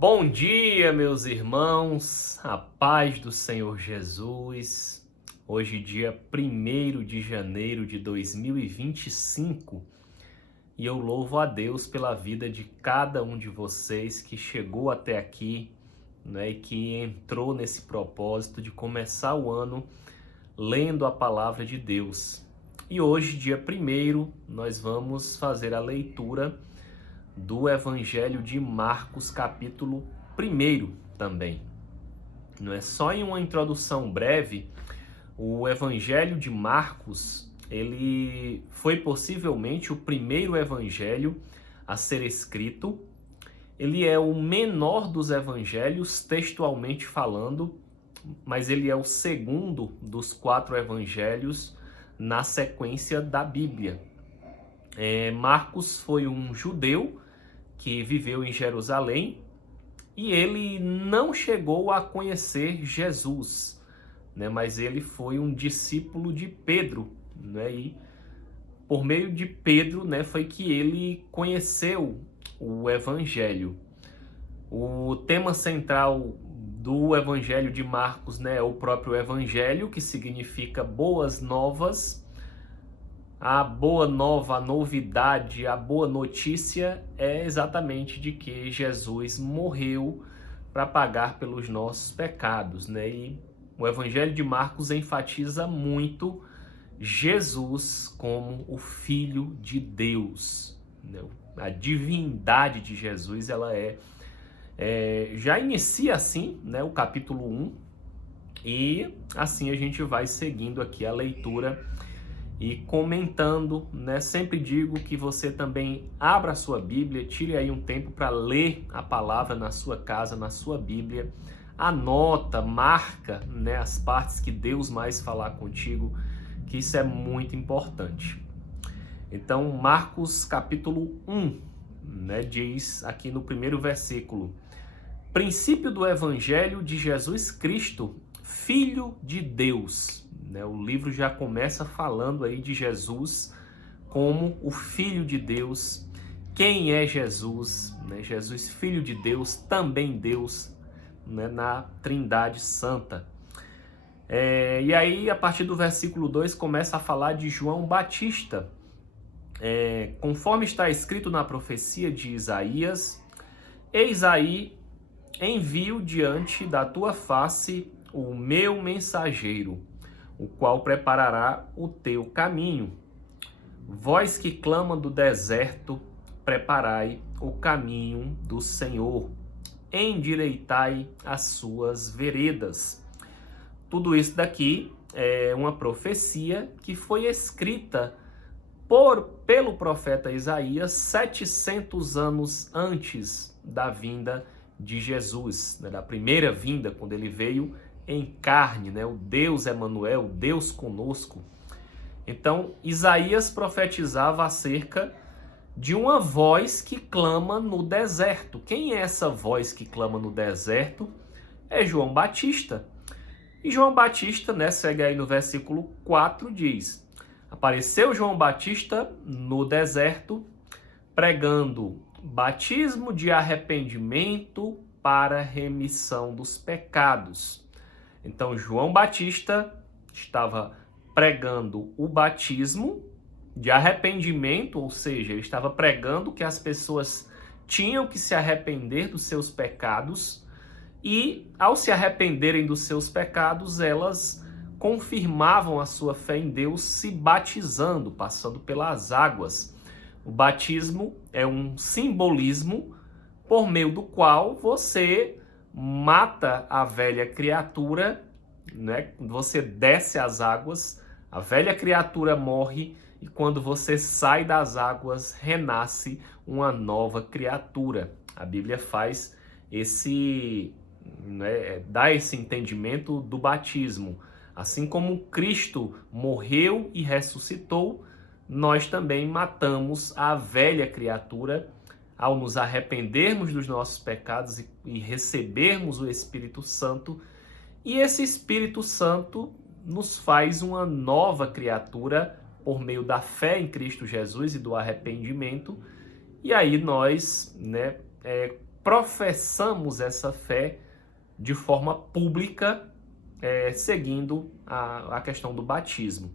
Bom dia, meus irmãos, a paz do Senhor Jesus. Hoje, dia 1º de janeiro de 2025, e eu louvo a Deus pela vida de cada um de vocês que chegou até aqui, né, e que entrou nesse propósito de começar o ano lendo a palavra de Deus. E hoje, dia 1º, nós vamos fazer a leitura do Evangelho de Marcos, capítulo 1 também. Não é só em uma introdução breve, o Evangelho de Marcos, ele foi possivelmente o primeiro evangelho a ser escrito. Ele é o menor dos evangelhos, textualmente falando, mas ele é o segundo dos 4 evangelhos na sequência da Bíblia. Marcos foi um judeu que viveu em Jerusalém, e ele não chegou a conhecer Jesus, né? Mas ele foi um discípulo de Pedro, né? E por meio de Pedro, né, foi que ele conheceu o Evangelho. O tema central do Evangelho de Marcos, né, é o próprio Evangelho, que significa boas novas. A boa nova, a novidade, a boa notícia é exatamente de que Jesus morreu para pagar pelos nossos pecados, né? E o Evangelho de Marcos enfatiza muito Jesus como o Filho de Deus, né? A divindade de Jesus, ela já inicia assim, né, o capítulo 1, e assim a gente vai seguindo aqui a leitura e comentando, né? Sempre digo que você também abra a sua Bíblia, tire aí um tempo para ler a palavra na sua casa, na sua Bíblia. Anota, marca, né, as partes que Deus mais falar contigo, que isso é muito importante. Então, Marcos capítulo 1, né, diz aqui no primeiro versículo: princípio do Evangelho de Jesus Cristo, Filho de Deus. O livro já começa falando aí de Jesus como o Filho de Deus. Quem é Jesus? Jesus, Filho de Deus, também Deus, né, na Trindade Santa. E aí, a partir do versículo 2, começa a falar de João Batista. Conforme está escrito na profecia de Isaías: eis aí, envio diante da tua face o meu mensageiro, o qual preparará o teu caminho. Vós que clama do deserto, preparai o caminho do Senhor, endireitai as suas veredas. Tudo isso daqui é uma profecia que foi escrita pelo profeta Isaías 700 anos antes da vinda de Jesus, né, da primeira vinda, quando ele veio em carne, né? O Deus Emanuel, o Deus conosco. Então, Isaías profetizava acerca de uma voz que clama no deserto. Quem é essa voz que clama no deserto? É João Batista. E João Batista, né, segue aí no versículo 4, diz: apareceu João Batista no deserto, pregando batismo de arrependimento para remissão dos pecados. Então, João Batista estava pregando o batismo de arrependimento, ou seja, ele estava pregando que as pessoas tinham que se arrepender dos seus pecados, e ao se arrependerem dos seus pecados, elas confirmavam a sua fé em Deus se batizando, passando pelas águas. O batismo é um simbolismo por meio do qual você mata a velha criatura, né? Você desce as águas, a velha criatura morre, e quando você sai das águas, renasce uma nova criatura. A Bíblia faz dá esse entendimento do batismo. Assim como Cristo morreu e ressuscitou, nós também matamos a velha criatura ao nos arrependermos dos nossos pecados e recebermos o Espírito Santo. E esse Espírito Santo nos faz uma nova criatura por meio da fé em Cristo Jesus e do arrependimento. E aí nós, professamos essa fé de forma pública, seguindo a questão do batismo.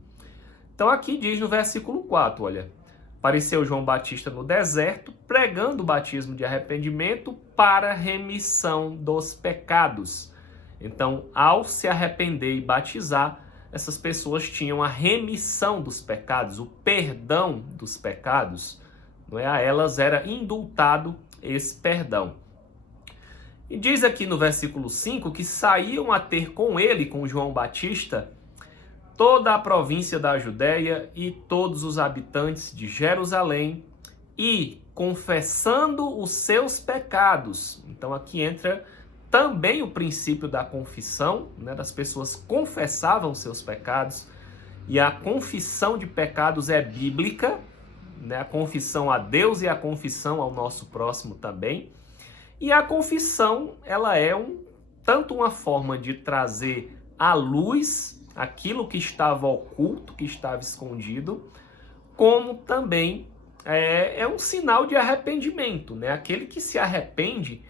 Então aqui diz no versículo 4, olha, apareceu João Batista no deserto, pregando o batismo de arrependimento para remissão dos pecados. Então, ao se arrepender e batizar, essas pessoas tinham a remissão dos pecados, o perdão dos pecados. Não é? A elas era indultado esse perdão. E diz aqui no versículo 5 que saíam a ter com ele, com João Batista, toda a província da Judéia e todos os habitantes de Jerusalém, e confessando os seus pecados. Então aqui entra também o princípio da confissão, né? Das pessoas confessavam os seus pecados, e a confissão de pecados é bíblica, né? A confissão a Deus e a confissão ao nosso próximo também. E a confissão, ela é tanto uma forma de trazer à luz aquilo que estava oculto, que estava escondido, como também é um sinal de arrependimento, né? Aquele que se arrepende,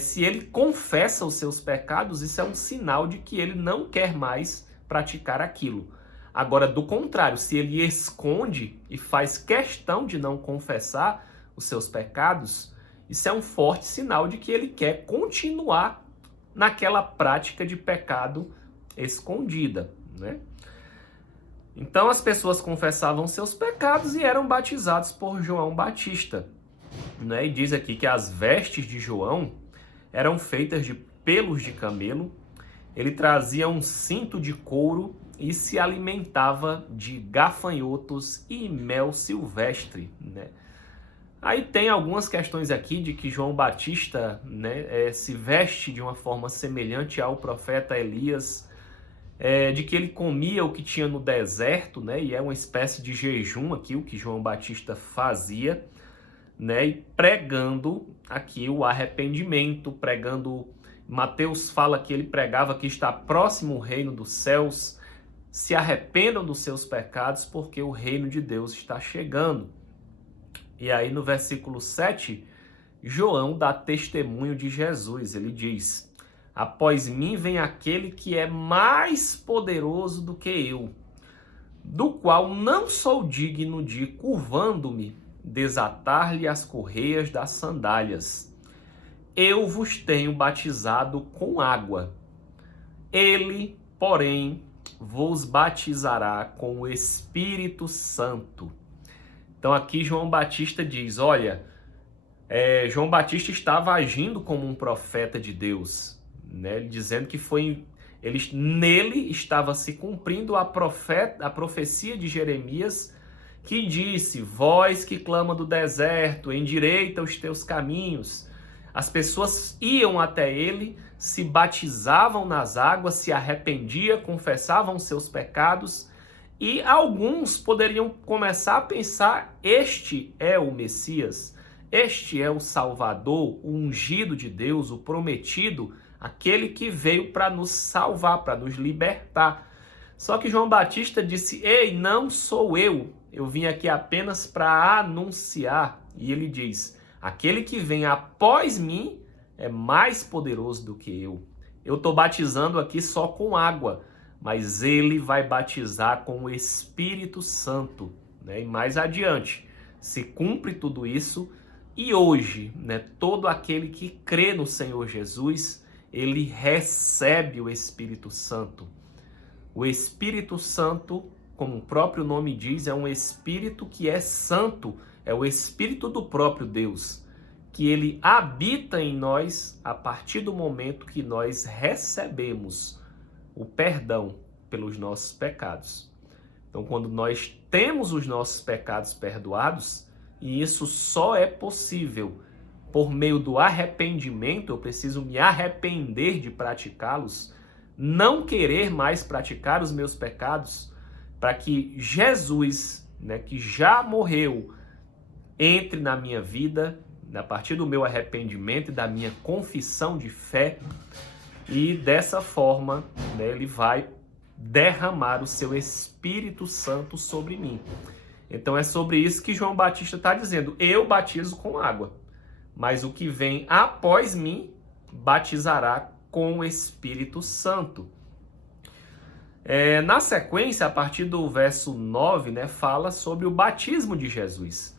se ele confessa os seus pecados, isso é um sinal de que ele não quer mais praticar aquilo. Agora, do contrário, se ele esconde e faz questão de não confessar os seus pecados, isso é um forte sinal de que ele quer continuar naquela prática de pecado escondida, né? Então as pessoas confessavam seus pecados e eram batizados por João Batista, né? E diz aqui que as vestes de João eram feitas de pelos de camelo, ele trazia um cinto de couro e se alimentava de gafanhotos e mel silvestre, né? Aí tem algumas questões aqui de que João Batista, né, se veste de uma forma semelhante ao profeta Elias, de que ele comia o que tinha no deserto, né, e é uma espécie de jejum aqui, o que João Batista fazia, né, e pregando aqui o arrependimento, pregando, Mateus fala que ele pregava que está próximo o reino dos céus, se arrependam dos seus pecados porque o reino de Deus está chegando. E aí no versículo 7, João dá testemunho de Jesus. Ele diz: após mim vem aquele que é mais poderoso do que eu, do qual não sou digno de, curvando-me, desatar-lhe as correias das sandálias. Eu vos tenho batizado com água. Ele, porém, vos batizará com o Espírito Santo. Então aqui João Batista diz, olha, João Batista estava agindo como um profeta de Deus, né? Dizendo que nele estava se cumprindo a profecia de Jeremias, que disse, voz que clama do deserto, endireita os teus caminhos. As pessoas iam até ele, se batizavam nas águas, se arrependiam, confessavam seus pecados, e alguns poderiam começar a pensar, este é o Messias, este é o Salvador, o ungido de Deus, o prometido, aquele que veio para nos salvar, para nos libertar. Só que João Batista disse, ei, não sou eu vim aqui apenas para anunciar. E ele diz, aquele que vem após mim é mais poderoso do que eu. Eu estou batizando aqui só com água, mas ele vai batizar com o Espírito Santo, né? E mais adiante, se cumpre tudo isso, e hoje, né, todo aquele que crê no Senhor Jesus, ele recebe o Espírito Santo. O Espírito Santo, como o próprio nome diz, é um Espírito que é santo, é o Espírito do próprio Deus, que ele habita em nós a partir do momento que nós recebemos o perdão pelos nossos pecados. Então, quando nós temos os nossos pecados perdoados, e isso só é possível por meio do arrependimento, eu preciso me arrepender de praticá-los, não querer mais praticar os meus pecados, para que Jesus, né, que já morreu, entre na minha vida, a partir do meu arrependimento e da minha confissão de fé, e dessa forma, né, ele vai derramar o seu Espírito Santo sobre mim. Então é sobre isso que João Batista está dizendo. Eu batizo com água, mas o que vem após mim batizará com o Espírito Santo. Na sequência, a partir do verso 9, né, fala sobre o batismo de Jesus.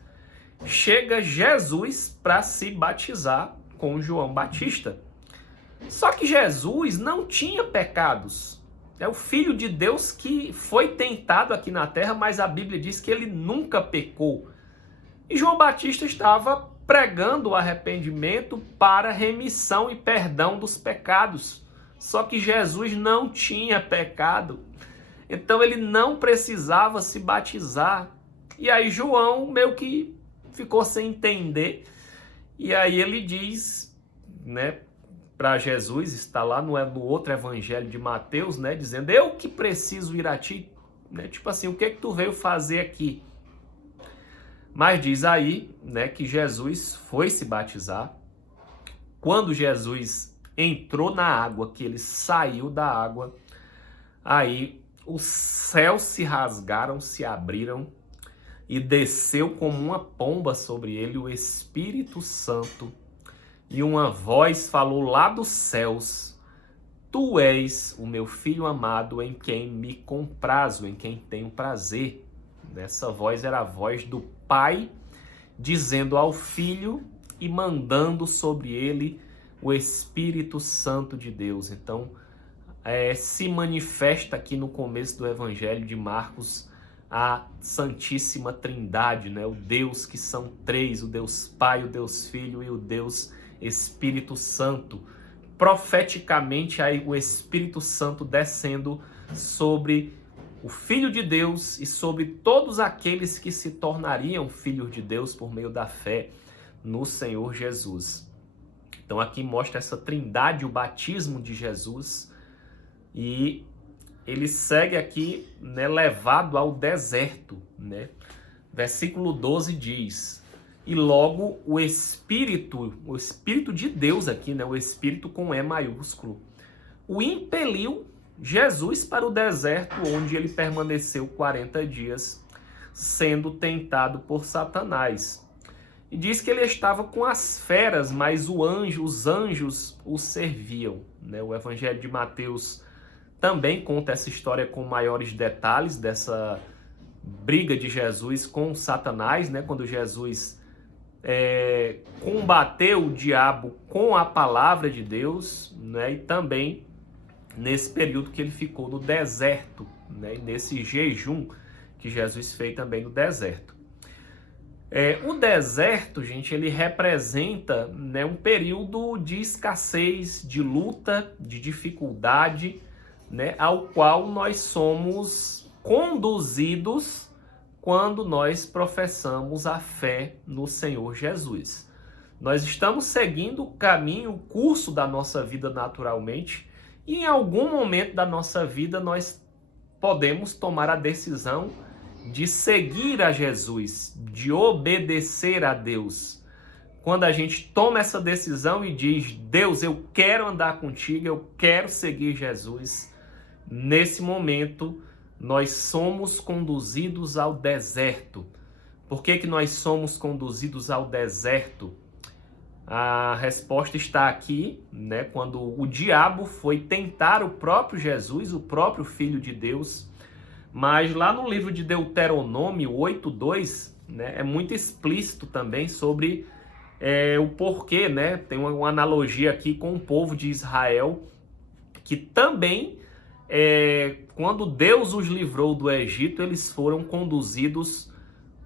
Chega Jesus para se batizar com João Batista. Só que Jesus não tinha pecados. É o Filho de Deus que foi tentado aqui na terra, mas a Bíblia diz que ele nunca pecou. E João Batista estava pregando o arrependimento para remissão e perdão dos pecados. Só que Jesus não tinha pecado, então ele não precisava se batizar. E aí João meio que ficou sem entender. E aí ele diz, né, para Jesus, está lá no outro evangelho de Mateus, né, dizendo: eu que preciso ir a ti, né, tipo assim, o que tu veio fazer aqui? Mas diz aí, né, que Jesus foi se batizar. Quando Jesus entrou na água, que ele saiu da água, aí os céus se rasgaram, se abriram e desceu como uma pomba sobre ele o Espírito Santo. E uma voz falou lá dos céus: tu és o meu filho amado, em quem me comprazo, em quem tenho prazer. Essa voz era a voz do Pai dizendo ao Filho e mandando sobre ele o Espírito Santo de Deus. Então, se manifesta aqui no começo do Evangelho de Marcos a Santíssima Trindade, né? O Deus que são três, o Deus Pai, o Deus Filho e o Deus Espírito Santo. Profeticamente, aí o Espírito Santo descendo sobre o Filho de Deus e sobre todos aqueles que se tornariam filhos de Deus por meio da fé no Senhor Jesus. Então aqui mostra essa trindade, o batismo de Jesus, e ele segue aqui, né, levado ao deserto, né? Versículo 12 diz: e logo o Espírito de Deus aqui, né, o Espírito com E maiúsculo, o impeliu Jesus para o deserto, onde ele permaneceu 40 dias, sendo tentado por Satanás. E diz que ele estava com as feras, mas os anjos o serviam, né? O Evangelho de Mateus também conta essa história com maiores detalhes dessa briga de Jesus com Satanás, né? Quando Jesus combateu o diabo com a palavra de Deus, né? E também nesse período que ele ficou no deserto, né? E nesse jejum que Jesus fez também no deserto. O deserto, gente, ele representa, né, um período de escassez, de luta, de dificuldade, né, ao qual nós somos conduzidos quando nós professamos a fé no Senhor Jesus. Nós estamos seguindo o caminho, o curso da nossa vida naturalmente, e em algum momento da nossa vida nós podemos tomar a decisão de seguir a Jesus, de obedecer a Deus. Quando a gente toma essa decisão e diz: Deus, eu quero andar contigo, eu quero seguir Jesus, nesse momento nós somos conduzidos ao deserto. Por que nós somos conduzidos ao deserto? A resposta está aqui, né? Quando o diabo foi tentar o próprio Jesus, o próprio Filho de Deus. Mas lá no livro de Deuteronômio 8:2, né, é muito explícito também sobre o porquê, né? Tem uma analogia aqui com o povo de Israel, que também, quando Deus os livrou do Egito, eles foram conduzidos,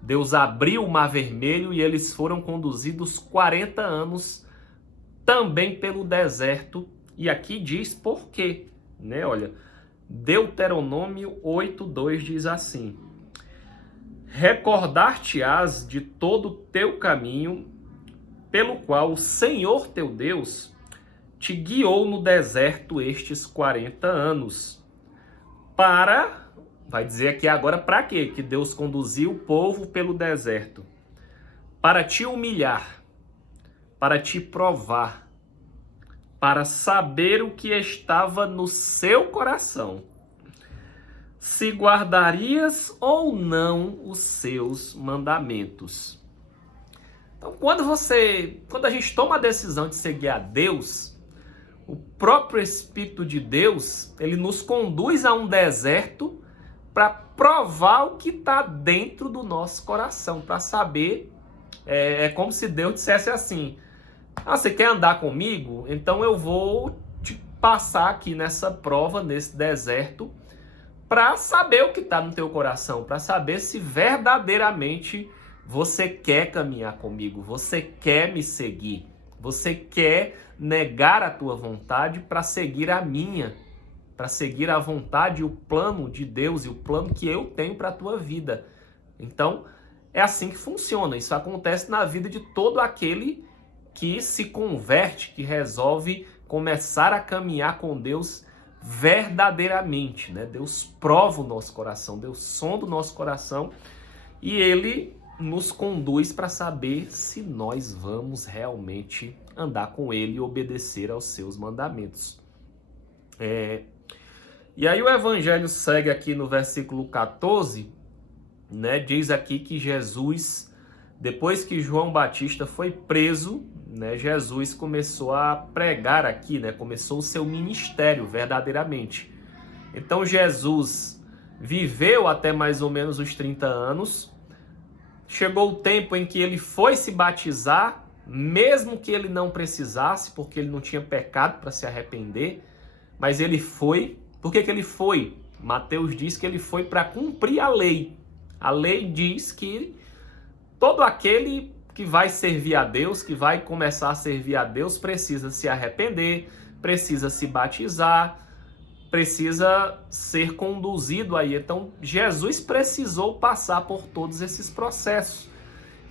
Deus abriu o Mar Vermelho e eles foram conduzidos 40 anos também pelo deserto. E aqui diz por quê, né? Olha, Deuteronômio 8:2 diz assim: recordar-te-ás de todo o teu caminho, pelo qual o Senhor teu Deus te guiou no deserto estes 40 anos. Vai dizer aqui agora para quê que Deus conduziu o povo pelo deserto? Para te humilhar, para te provar, para saber o que estava no seu coração, se guardarias ou não os seus mandamentos. Então, quando a gente toma a decisão de seguir a Deus, o próprio Espírito de Deus, ele nos conduz a um deserto para provar o que está dentro do nosso coração, para saber, é como se Deus dissesse assim: você quer andar comigo? Então eu vou te passar aqui nessa prova, nesse deserto, para saber o que está no teu coração, para saber se verdadeiramente você quer caminhar comigo, você quer me seguir, você quer negar a tua vontade para seguir a minha, para seguir a vontade e o plano de Deus e o plano que eu tenho para a tua vida. Então, é assim que funciona. Isso acontece na vida de todo aquele que se converte, que resolve começar a caminhar com Deus verdadeiramente, né? Deus prova o nosso coração, Deus sonda o nosso coração e Ele nos conduz para saber se nós vamos realmente andar com Ele e obedecer aos seus mandamentos. E aí o Evangelho segue aqui no versículo 14, né? Diz aqui que Jesus, depois que João Batista foi preso, né, Jesus começou a pregar aqui, né? Começou o seu ministério verdadeiramente. Então Jesus viveu até mais ou menos os 30 anos. Chegou o tempo em que ele foi se batizar, mesmo que ele não precisasse, porque ele não tinha pecado para se arrepender, mas ele foi. Por que ele foi? Mateus diz que ele foi para cumprir a lei. A lei diz que todo aquele que vai servir a Deus, que vai começar a servir a Deus, precisa se arrepender, precisa se batizar, precisa ser conduzido aí. Então, Jesus precisou passar por todos esses processos.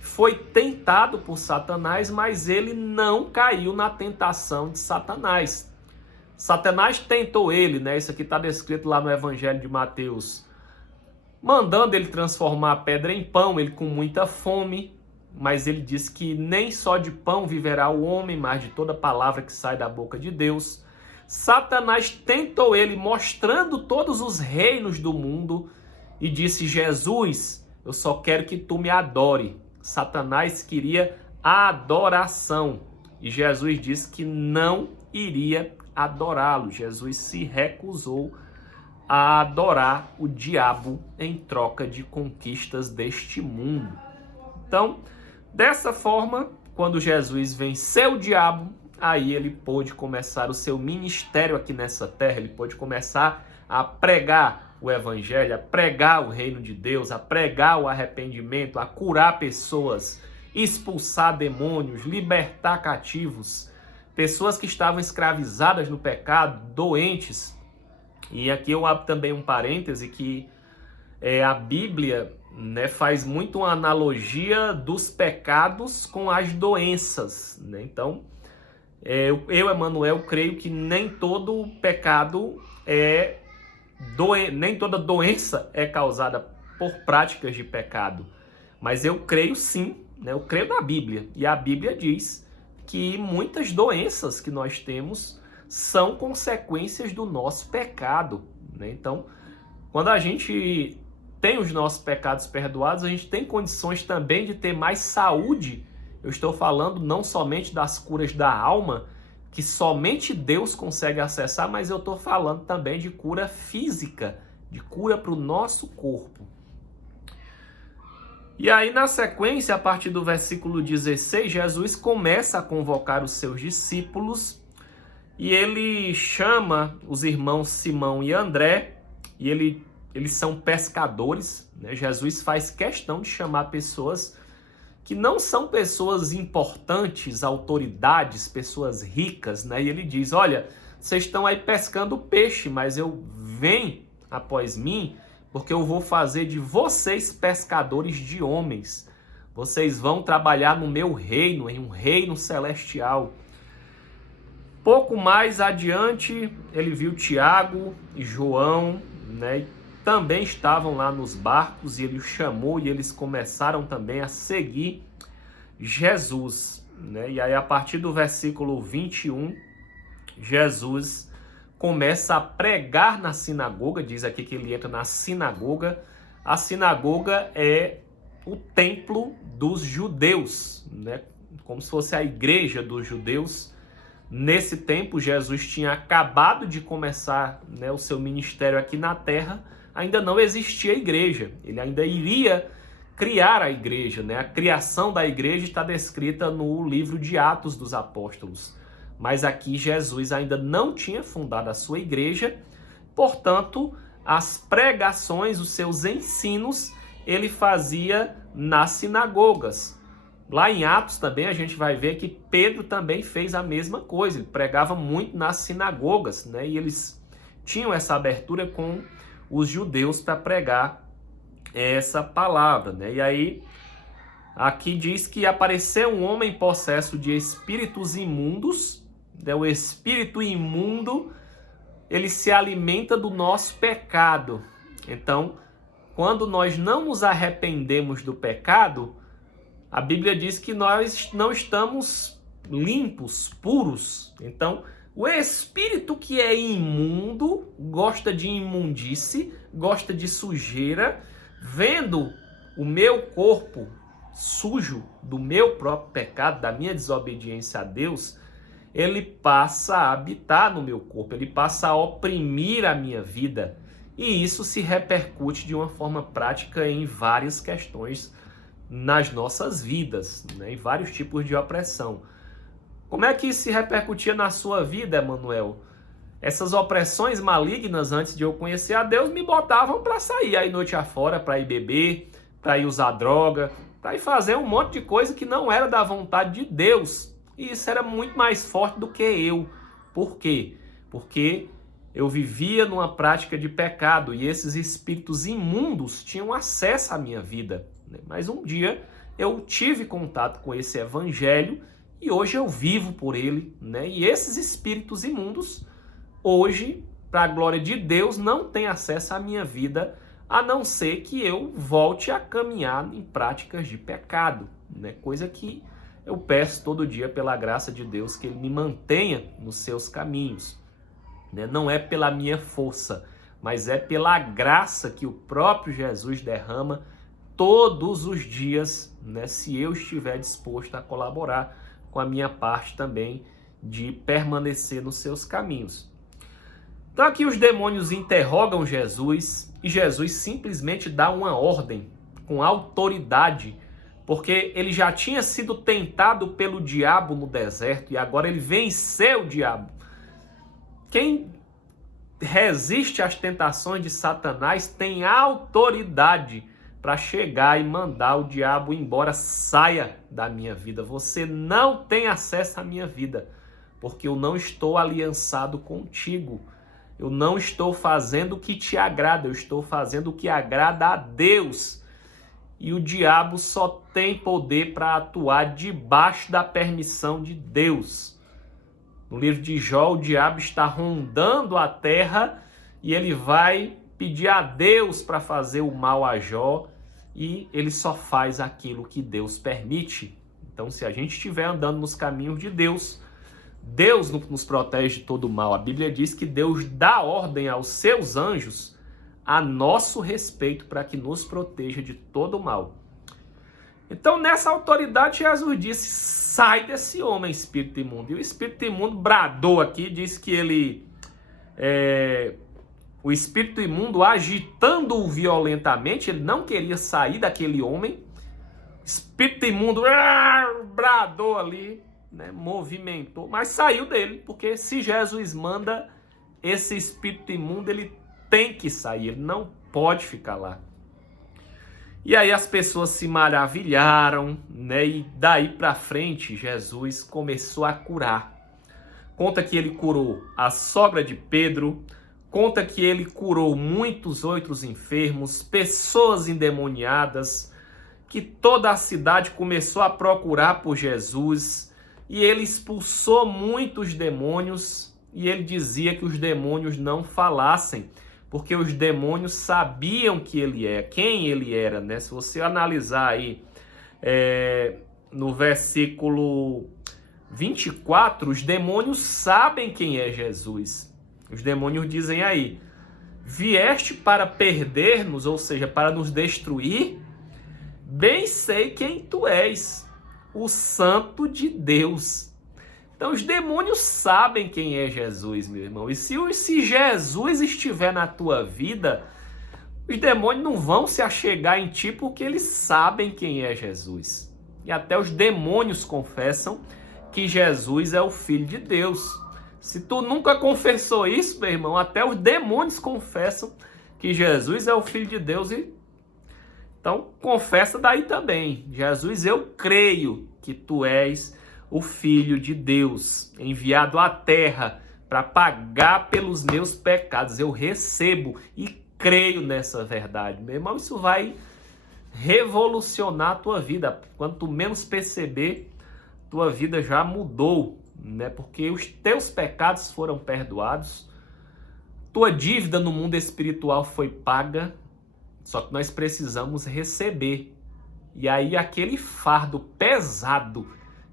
Foi tentado por Satanás, mas ele não caiu na tentação de Satanás. Satanás tentou ele, né? Isso aqui está descrito lá no Evangelho de Mateus, mandando ele transformar a pedra em pão, ele com muita fome, mas ele diz que nem só de pão viverá o homem, mas de toda palavra que sai da boca de Deus. Satanás tentou ele mostrando todos os reinos do mundo e disse: Jesus, eu só quero que tu me adore. Satanás queria a adoração e Jesus disse que não iria adorá-lo. Jesus se recusou a adorar o diabo em troca de conquistas deste mundo. Então, dessa forma, quando Jesus venceu o diabo, aí ele pôde começar o seu ministério aqui nessa terra, ele pôde começar a pregar o evangelho, a pregar o reino de Deus, a pregar o arrependimento, a curar pessoas, expulsar demônios, libertar cativos, pessoas que estavam escravizadas no pecado, doentes. E aqui eu abro também um parêntese que a Bíblia, né, faz muito uma analogia dos pecados com as doenças, né? Então, eu, Emanuel, creio que nem todo pecado nem toda doença é causada por práticas de pecado. Mas eu creio sim, né? Eu creio na Bíblia. E a Bíblia diz que muitas doenças que nós temos são consequências do nosso pecado, né? Então, quando a gente tem os nossos pecados perdoados, a gente tem condições também de ter mais saúde. Eu estou falando não somente das curas da alma, que somente Deus consegue acessar, mas eu estou falando também de cura física, de cura para o nosso corpo. E aí, na sequência, a partir do versículo 16, Jesus começa a convocar os seus discípulos e ele chama os irmãos Simão e André, e eles são pescadores, né? Jesus faz questão de chamar pessoas que não são pessoas importantes, autoridades, pessoas ricas, né? E ele diz: olha, vocês estão aí pescando peixe, mas venho após mim, porque eu vou fazer de vocês pescadores de homens. Vocês vão trabalhar no meu reino, em um reino celestial. Pouco mais adiante, ele viu Tiago e João, né? Também estavam lá nos barcos e ele os chamou e eles começaram também a seguir Jesus, né? E aí, a partir do versículo 21, Jesus começa a pregar na sinagoga. Diz aqui que ele entra na sinagoga. A sinagoga é o templo dos judeus, né? Como se fosse a igreja dos judeus. Nesse tempo, Jesus tinha acabado de começar, né, o seu ministério aqui na terra, ainda não existia igreja, ele ainda iria criar a igreja, né? A criação da igreja está descrita no livro de Atos dos Apóstolos, mas aqui Jesus ainda não tinha fundado a sua igreja, portanto, as pregações, os seus ensinos, ele fazia nas sinagogas. Lá em Atos também a gente vai ver que Pedro também fez a mesma coisa, ele pregava muito nas sinagogas, né? E eles tinham essa abertura com os judeus para pregar essa palavra, né? E aí, aqui diz que apareceu um homem possesso de espíritos imundos, né? O espírito imundo, ele se alimenta do nosso pecado. Então, quando nós não nos arrependemos do pecado, a Bíblia diz que nós não estamos limpos, puros. Então, o espírito que é imundo, gosta de imundície, gosta de sujeira, vendo o meu corpo sujo do meu próprio pecado, da minha desobediência a Deus, ele passa a habitar no meu corpo, ele passa a oprimir a minha vida. E isso se repercute de uma forma prática em várias questões nas nossas vidas, né? Em vários tipos de opressão. Como é que isso se repercutia na sua vida, Emanuel? Essas opressões malignas, antes de eu conhecer a Deus, me botavam para sair aí noite afora, para ir beber, para ir usar droga, para ir fazer um monte de coisa que não era da vontade de Deus. E isso era muito mais forte do que eu. Por quê? Porque eu vivia numa prática de pecado e esses espíritos imundos tinham acesso à minha vida. Mas um dia eu tive contato com esse evangelho e hoje eu vivo por ele, né? E esses espíritos imundos, hoje, para a glória de Deus, não têm acesso à minha vida, a não ser que eu volte a caminhar em práticas de pecado, né? Coisa que eu peço todo dia pela graça de Deus, que Ele me mantenha nos seus caminhos, né? Não é pela minha força, mas é pela graça que o próprio Jesus derrama todos os dias, né, se eu estiver disposto a colaborar com a minha parte também de permanecer nos seus caminhos. Então aqui os demônios interrogam Jesus e Jesus simplesmente dá uma ordem com autoridade, porque ele já tinha sido tentado pelo diabo no deserto e agora ele venceu o diabo. Quem resiste às tentações de Satanás tem autoridade para chegar e mandar o diabo embora. Saia da minha vida, você não tem acesso à minha vida, porque eu não estou aliançado contigo, eu não estou fazendo o que te agrada, eu estou fazendo o que agrada a Deus, e o diabo só tem poder para atuar debaixo da permissão de Deus. No livro de Jó, o diabo está rondando a terra e ele vai pedir a Deus para fazer o mal a Jó, e ele só faz aquilo que Deus permite. Então, se a gente estiver andando nos caminhos de Deus, Deus nos protege de todo mal. A Bíblia diz que Deus dá ordem aos seus anjos a nosso respeito para que nos proteja de todo mal. Então, nessa autoridade, Jesus disse: sai desse homem, espírito imundo. E o espírito imundo bradou aqui, diz que ele... O espírito imundo, agitando-o violentamente, ele não queria sair daquele homem. Espírito imundo bradou ali, né, movimentou, mas saiu dele, porque se Jesus manda, esse espírito imundo ele tem que sair, ele não pode ficar lá. E aí as pessoas se maravilharam, né, e daí para frente Jesus começou a curar. Conta que ele curou a sogra de Pedro, conta que ele curou muitos outros enfermos, pessoas endemoniadas, que toda a cidade começou a procurar por Jesus, e ele expulsou muitos demônios, e ele dizia que os demônios não falassem, porque os demônios sabiam que ele é, quem ele era, né? Se você analisar aí no versículo 24, os demônios sabem quem é Jesus. Os demônios dizem aí: vieste para perder-nos, ou seja, para nos destruir? bem sei quem tu és, o Santo de Deus. Então os demônios sabem quem é Jesus, meu irmão. E se Jesus estiver na tua vida, os demônios não vão se achegar em ti porque eles sabem quem é Jesus. E até os demônios confessam que Jesus é o Filho de Deus. Se tu nunca confessou isso, meu irmão, até os demônios confessam que Jesus é o Filho de Deus. Então, confessa daí também. Jesus, eu creio que tu és o Filho de Deus, enviado à terra para pagar pelos meus pecados. Eu recebo e creio nessa verdade. Meu irmão, isso vai revolucionar a tua vida. Quanto menos perceber, tua vida já mudou, né? Porque os teus pecados foram perdoados, tua dívida no mundo espiritual foi paga, só que nós precisamos receber. E aí aquele fardo pesado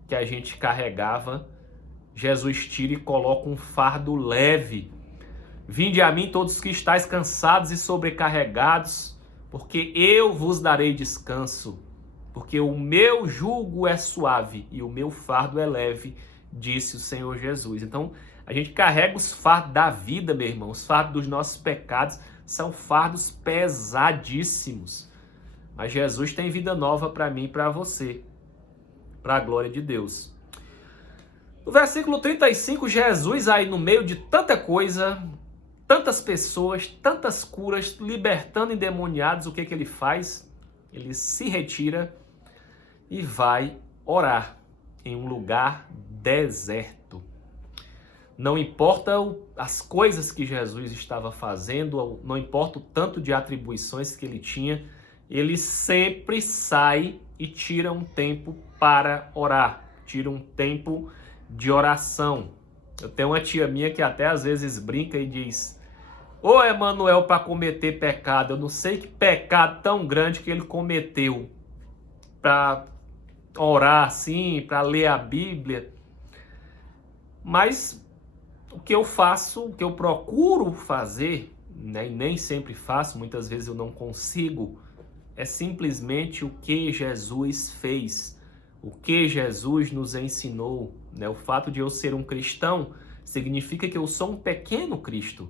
que a gente carregava, Jesus tira e coloca um fardo leve. Vinde a mim todos que estáis cansados e sobrecarregados, porque eu vos darei descanso. Porque o meu jugo é suave e o meu fardo é leve, disse o Senhor Jesus. Então, a gente carrega os fardos da vida, meu irmão. Os fardos dos nossos pecados são fardos pesadíssimos. Mas Jesus tem vida nova para mim e para você, para a glória de Deus. No versículo 35, Jesus aí no meio de tanta coisa, tantas pessoas, tantas curas, libertando endemoniados, o que ele faz? Ele se retira e vai orar em um lugar deserto. Não importa as coisas que Jesus estava fazendo, não importa o tanto de atribuições que ele tinha, ele sempre sai e tira um tempo para orar, tira um tempo de oração. Eu tenho uma tia minha que até às vezes brinca e diz: ô Emanuel, para cometer pecado, eu não sei que pecado tão grande que ele cometeu para orar assim, para ler a Bíblia. Mas o que eu faço, o que eu procuro fazer, né, e nem sempre faço, muitas vezes eu não consigo, é simplesmente o que Jesus fez, o que Jesus nos ensinou, né? O fato de eu ser um cristão significa que eu sou um pequeno Cristo.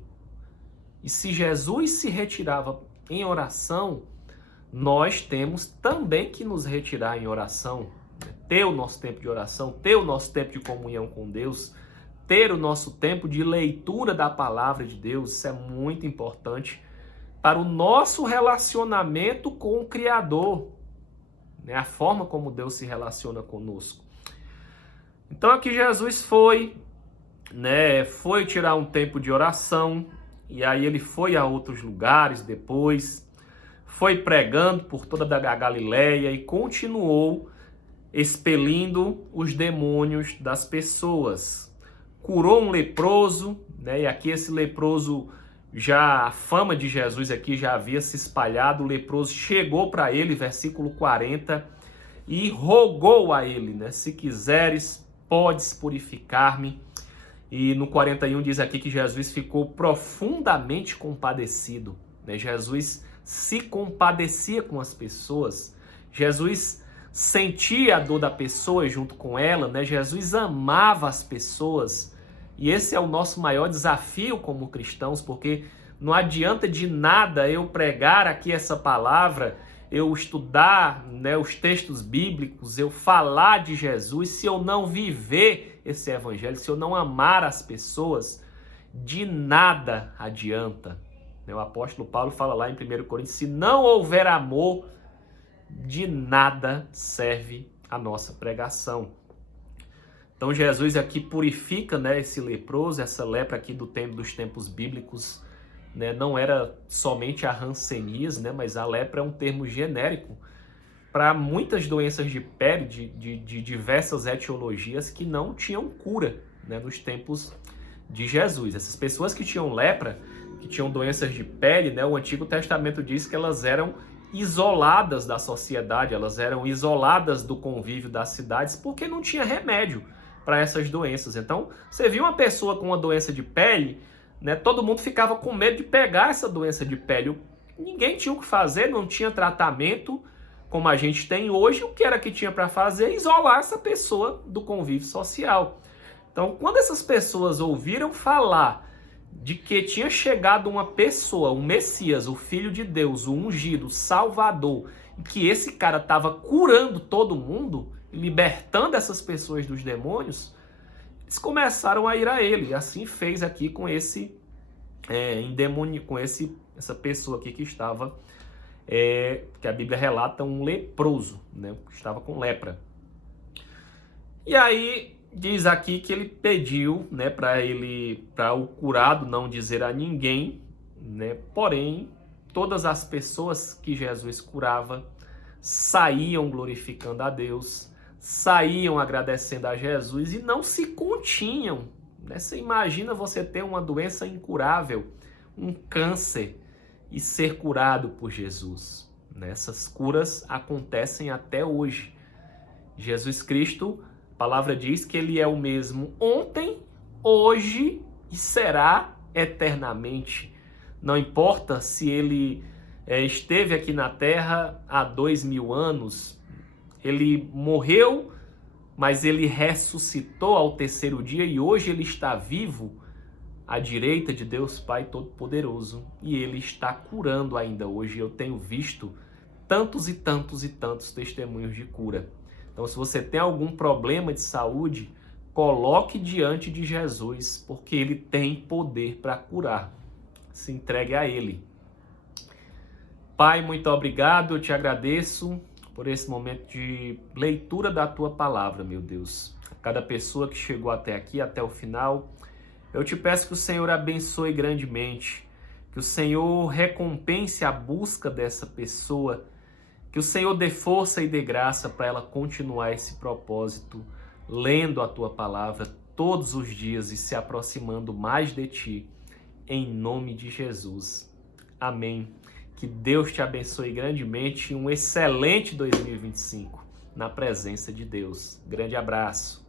E se Jesus se retirava em oração, nós temos também que nos retirar em oração, né? Ter o nosso tempo de oração, ter o nosso tempo de comunhão com Deus, ter o nosso tempo de leitura da palavra de Deus. Isso é muito importante para o nosso relacionamento com o Criador, né? A forma como Deus se relaciona conosco. Então aqui Jesus foi tirar um tempo de oração, e aí ele foi a outros lugares depois, foi pregando por toda a Galileia e continuou expelindo os demônios das pessoas. Curou um leproso, né? E aqui esse leproso, já a fama de Jesus aqui já havia se espalhado. O leproso chegou para ele, versículo 40, e rogou a ele, né? Se quiseres, podes purificar-me. E no 41 diz aqui que Jesus ficou profundamente compadecido, né? Jesus se compadecia com as pessoas. Jesus sentia a dor da pessoa junto com ela, né? Jesus amava as pessoas. E esse é o nosso maior desafio como cristãos, porque não adianta de nada eu pregar aqui essa palavra, eu estudar, né, os textos bíblicos, eu falar de Jesus, se eu não viver esse evangelho, se eu não amar as pessoas, de nada adianta. O apóstolo Paulo fala lá em 1 Coríntios: se não houver amor, de nada serve a nossa pregação. Então Jesus aqui purifica, né, esse leproso, essa lepra aqui dos tempos bíblicos, né, não era somente a hanseníase, né, mas a lepra é um termo genérico para muitas doenças de pele, de diversas etiologias que não tinham cura, né, nos tempos de Jesus. Essas pessoas que tinham lepra, que tinham doenças de pele, né, o Antigo Testamento diz que elas eram isoladas da sociedade, elas eram isoladas do convívio das cidades, porque não tinha remédio para essas doenças. Então, você viu uma pessoa com uma doença de pele, né, todo mundo ficava com medo de pegar essa doença de pele. Ninguém tinha o que fazer, não tinha tratamento. como a gente tem hoje, o que era que tinha para fazer? Isolar essa pessoa do convívio social. Então, quando essas pessoas ouviram falar de que tinha chegado uma pessoa, um Messias, o Filho de Deus, o ungido, o Salvador, e que esse cara estava curando todo mundo, libertando essas pessoas dos demônios, eles começaram a ir a ele. E assim fez aqui com esse essa pessoa aqui que estava, que a Bíblia relata, um leproso, né, que estava com lepra. E aí diz aqui que ele pediu, né, para o curado não dizer a ninguém, né, porém todas as pessoas que Jesus curava saíam glorificando a Deus, saíam agradecendo a Jesus e não se continham. Né? Você imagina você ter uma doença incurável, um câncer, e ser curado por Jesus. Né? Essas curas acontecem até hoje. Jesus Cristo, a palavra diz que ele é o mesmo ontem, hoje e será eternamente. Não importa se ele esteve aqui na Terra há 2000 anos, ele morreu, mas ele ressuscitou ao terceiro dia e hoje ele está vivo à direita de Deus Pai Todo-Poderoso e ele está curando ainda hoje. Eu tenho visto tantos e tantos e tantos testemunhos de cura. Então, se você tem algum problema de saúde, coloque diante de Jesus, porque ele tem poder para curar. Se entregue a ele. Pai, muito obrigado, eu te agradeço por esse momento de leitura da tua palavra, meu Deus. Cada pessoa que chegou até aqui, até o final, eu te peço que o Senhor abençoe grandemente, que o Senhor recompense a busca dessa pessoa, que o Senhor dê força e dê graça para ela continuar esse propósito, lendo a tua palavra todos os dias e se aproximando mais de ti, em nome de Jesus. Amém. Que Deus te abençoe grandemente e um excelente 2025 na presença de Deus. Grande abraço.